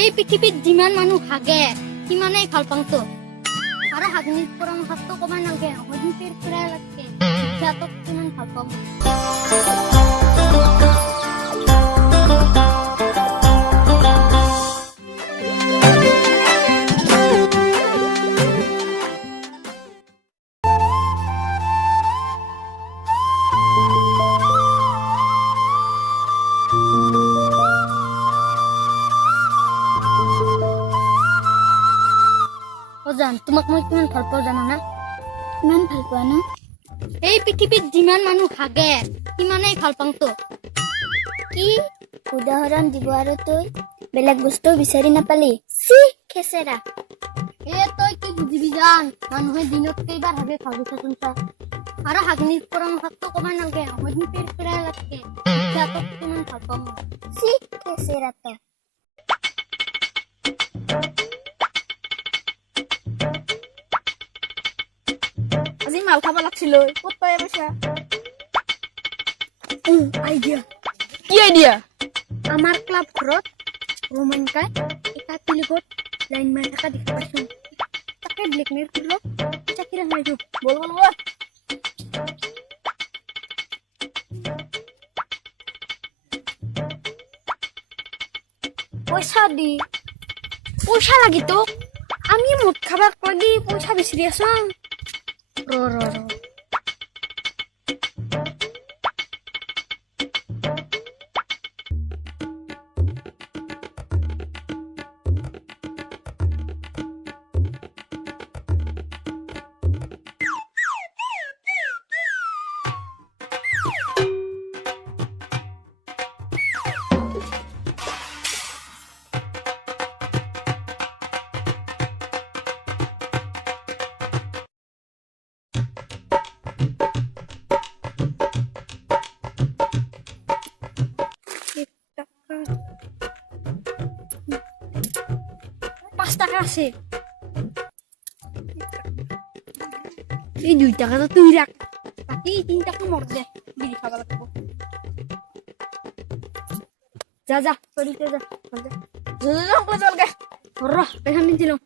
এই পৃথিৱীত যিমান মানুহ হাগে সিমানেই ভাল পাংতো আৰু হাগনিৰ পৰা হাতটো কমাই নালাগে হদিৰ পৰা লাগে সিহঁতক কিমান ভাল পাম জান তোমাক মই কিমান ভাল পাওঁ জানা না ইমান ভাল পোৱা ন এই পৃথিৱীত যিমান মানুহ হাগে সিমানেই ভাল পাংতো কি উদাহৰণ দিব আৰু তই বেলেগ বস্তু বিচাৰি নাপালি চি খেচেৰা তই কি বুজিবি জান মানুহে দিনত কেইবাৰ হাগে ভাবিছাচোন চা আৰু হাগনিৰ পৰা হাতটো কমাই নালাগে হদিৰ পৰা লাগে সিহঁতক কিমান ভাল পাম চি খেচেৰা তই আজি মাল খাব লাগছিল ক'ত পাই পইচা আইডিয়া কি আইডিয়া আমাৰ ক্লাব ঘৰত ৰোমাঞ্চাই এটা টেলিফোন লাইন মাৰি থকা দেখা পাইছোঁ তাকে ব্লেকমেইল কৰিলো চাকিৰা মাৰিছো বল বল বল পইচা দি পইচা লাগি তো আমি মদ খাবাক লাগি পইচা বিচাৰি আছো ৰ টাকা আছে এই 2 টাকা তো তুই রাখ বাকি 3 টাকা মর দে বিড়ি খাওয়া লাগবো যা যা চলিতে যা চল গে র এখানে দিলাম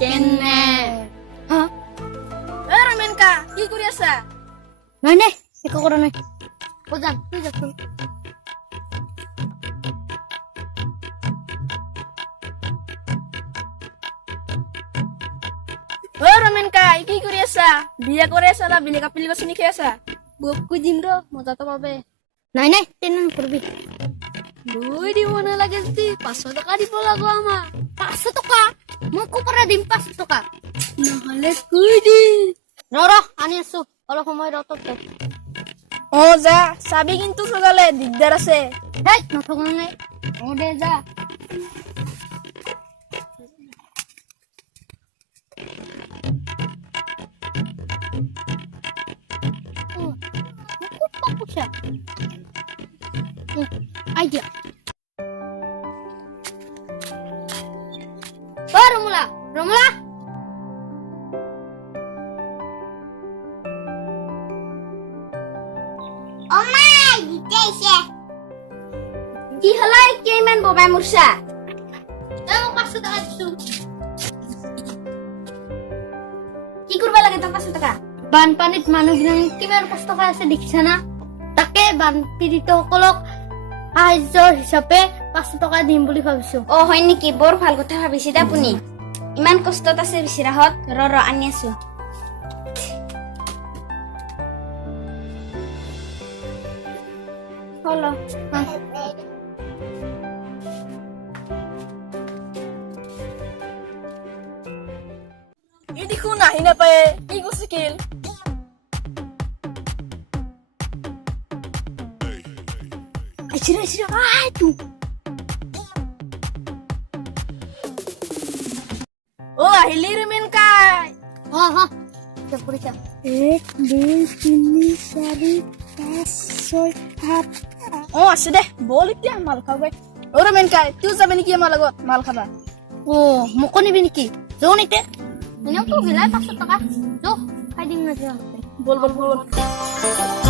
কেনে হা ৰমেনকা কি কৰি আছা নাই নাই একো কৰা নাই যাম তুই যা তুই ৰমেনকা কি কৰি আছা বিয়া কৰি আছা না বিলেকা পিলি গছ নিখাই আছা বকু দিম ৰ মজাটো পাবে নাই নাই তেনে কৰবি বই দিব নালাগে যদি 500 টকা দিব লাগো আমাৰ 500 টকা মই কোপৰা দিম 500 টকা নহলে কৈ দি ৰ আনি আছো অলপ সময় ৰতক যা চাবি কিন্তু সজালে দিগদাৰ আছে হেই নথকা নাই দে যা আইডিয়া ৰমলা ৰমলা অমাই দিতেছে কি হলাই কেইমান ববাই মুৰছা 500 টাকা দিছো কি কৰবা লাগে তোৰ 500 টকা বানপানীত মানুহবিলাক কিমান কষ্ট কৰি আছে দেখিছা না তাকে বানপীড়িতসকলক সাহায্য হিচাপে 500 টকা দিম বুলি ভাবিছো হয় নেকি বৰ ভাল কথা ভাবিছে আপুনি ইমান কষ্টত আছে বিচৰাহত ৰ আনি আছো হলো এই দেখোন আহি নাপায় কি কৈছিল ও আহিলি রে মেনকাই হ পৰীক্ষা 1 2 3 4 5 6 7 অ আছে দে বল এতিয়া মাল খাবে ও রে মেনকাই তুই যাবি নেকি আমার লগত মাল খাবা অ মোকো নিবি নেকি যাওঁ নেকি এনেওতো গিলাই 500 টকা যাওঁ খাই দিম না বল বল বল